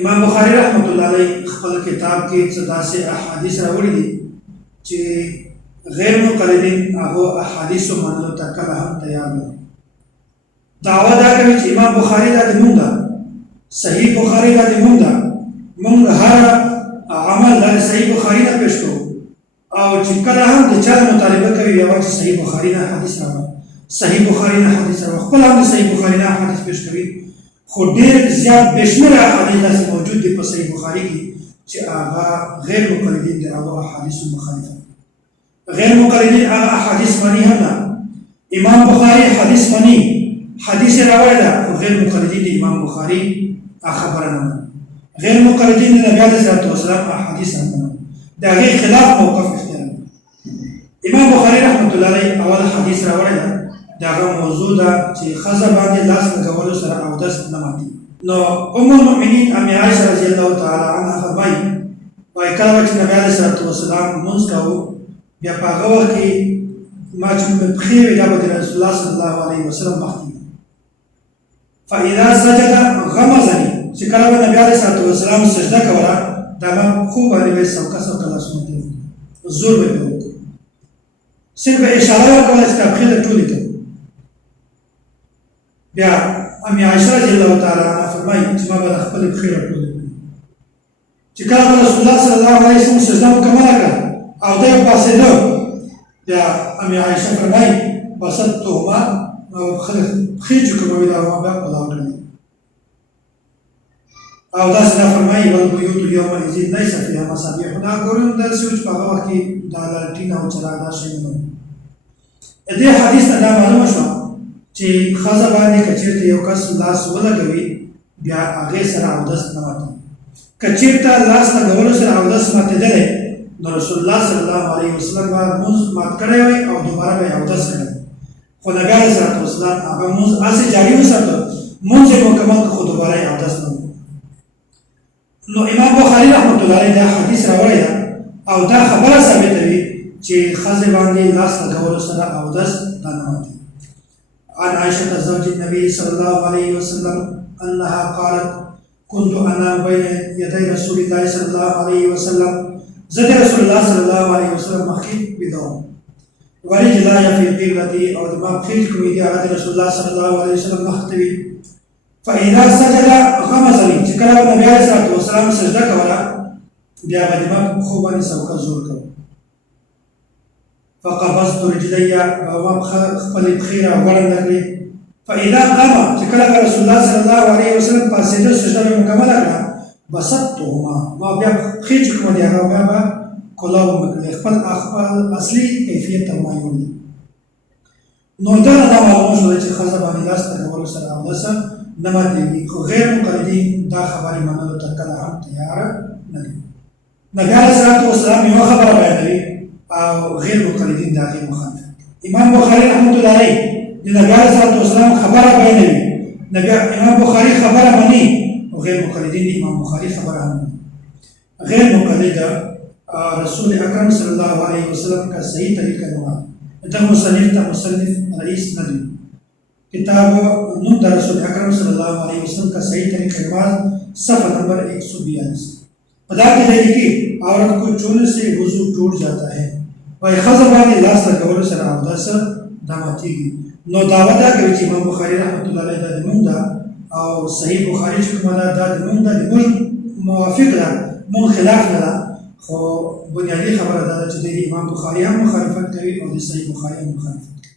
امام بخاری رحمت الله علیه خپل کتاب کې څه داسې احادیث راوړي دي چې غیر مقلدین هغه احادیث منلو ته کله هم تیار نه دعوا دا کوي چې امام بخاری دا د مونږ صحیح بخاری دا د مونږ هر عمل د صحیح بخاری نه پېښ کوو او چې کله هم د چا مطالبه کوي یو چې صحیح بخاری نه حدیث راوړي صحیح بخاری نه حدیث راوړي خپل هم صحیح بخاری نه حدیث پېښ کوي خو ډېر زیات بشموله احادیث داسې موجود دي په صحیح بخاري کې چې هغه غیر مقلدین دي هغه احادیث مخالفه غیر مقلدین هغه احادیث مني هم نه امام بخاري حدیث مني حدیث راوړی ده خو غیر مقلدین دي امام بخاري خبره نه غیر مقلدین د نبي علیه الصلاه والسلام احادیث هم نه د هغې خلاف موقف اختیار امام بخاري رحمت الله علیه اول حدیث راوړی ده داغه موضوع ده چې ښځه باندې لاس لګولو سره اودس نه ماتي نو ام المؤمنین ام عائشه رضی الله تعالی عنها فرمایي وایي کله چې نبی علیه الصلاه والسلام لمونځ کوو بیا په هغه وخت کې ما چې پښې وې دا به د رسول الله صلی الله علیه وسلم مخکې فاذا سجد غمزني چې کله به نبی علیه الصلاه والسلام سجده کوله دا ما خوب باندې به سوکه لاسونه کېږي زور به یې وکړو صرف اشاره ورکوله چې دا پښې ټولې ته بیا ام عائشه رضی الله تعالی عنها فرمایي چې ما به خپل پښې راټولې کړې چې کله به رسول الله صلی الله علیه وسلم سجده مکمله کړه او دی پاڅېده بیا ام عائشه فرمایي بسطتهما پښې چې کومه وي دا ما بیا ولاړ کړې او داسې دا فرمایي والبیوت یومئذ لیس فیها مصابیح دا ګورم داسې و چې په هغه وخت کې دا لالټین او چراغ دا شی نه و دې حدیث نه دا معلومه شوه چې ښځه باندې که چېرته یو کس لاس ولګوي بیا هغې سره اودس نه ماتي که چېرته لاس لګولو سره اودس ماتېدلی نو رسول الله صلی الله علیه وسلم به لمونځ مات کړی وی او دوباره به یې اودس کړی خو نبي علیه صلات وسلام هغه لمونځ هسې جاري وساته لمونځ یې مکمل کړ خو دوباره یې اودس نه وکړو نو امام بخاري رحمت الله علیه دا حدیث راوړی ده او دا خبره ثابتوي چې ښځې باندې لاس لګولو سره اودس دا نه ماتي عن عائشة زوج النبي صلى الله عليه وسلم أنها قالت كنت أنام بين يدي رسول الله صلى الله عليه وسلم زد رسول الله صلى الله عليه وسلم مخيط بدون ورجلاي في قبلتي أو دماغ خيط كويدي على رسول الله صلى الله عليه وسلم مختوي فإذا سجد غمزني شكرا النبي عليه الصلاة والسلام سجدة كولا بیا دماغ خوباني سوكا زور كولا فقبضت رجلي وما خپل بخيره وړاندې کړې فاذا قام چې کله رسول الله صلی الله علیه وسلم پاسېده سجده مکمله کړه بسطتهما ما بیا خېچ کوم دی هغه بیا کلاو مکړې خپل اصلي کیفیت ته وایي نو دا معلومه شوه چې ښځه باندې لاس لګولو سره اودس نه ماتېږي خو غیر مقلدین دا خبرې منلو ته کله هم تیار نه دي نبي علیه الصلاه والسلام یوه خبره بیانوي او غیر مقلدین دا غیر مخالف امام بخاری رحمت الله علیه د نبی علیه الصلاه والسلام خبره بیانوي امام بخاری خبره مني او غیر مقلدین امام بخاری خبره مني غیر مقلد رسول اکرم صلی الله علیه وسلم کا صحیح طریقہ ہوا دا مصنف رئیس ندی کتاب نوم دا رسول اکرم صلی اللہ علیہ وسلم کا صحیح طریقہ ہوا صفحہ نمبر 142 پدا کے ہے کہ عورت کو چولے سے وضو ٹوٹ جاتا ہے وای ښځه باندې لاس لګولو سره اودس دا ماتېږي نو دعوه دا کوي چې امام بخاري رحمت الله علیه دا د مونږ ده او صحیح بخاري چې کومه ده دا د مونږ ده د مونږ موافق ده مونږ خلاف نه ده خو بنیادي خبره دا ده چې د امام بخاري هم مخالفت کوي او د صحیح بخاري هم مخالفت کوي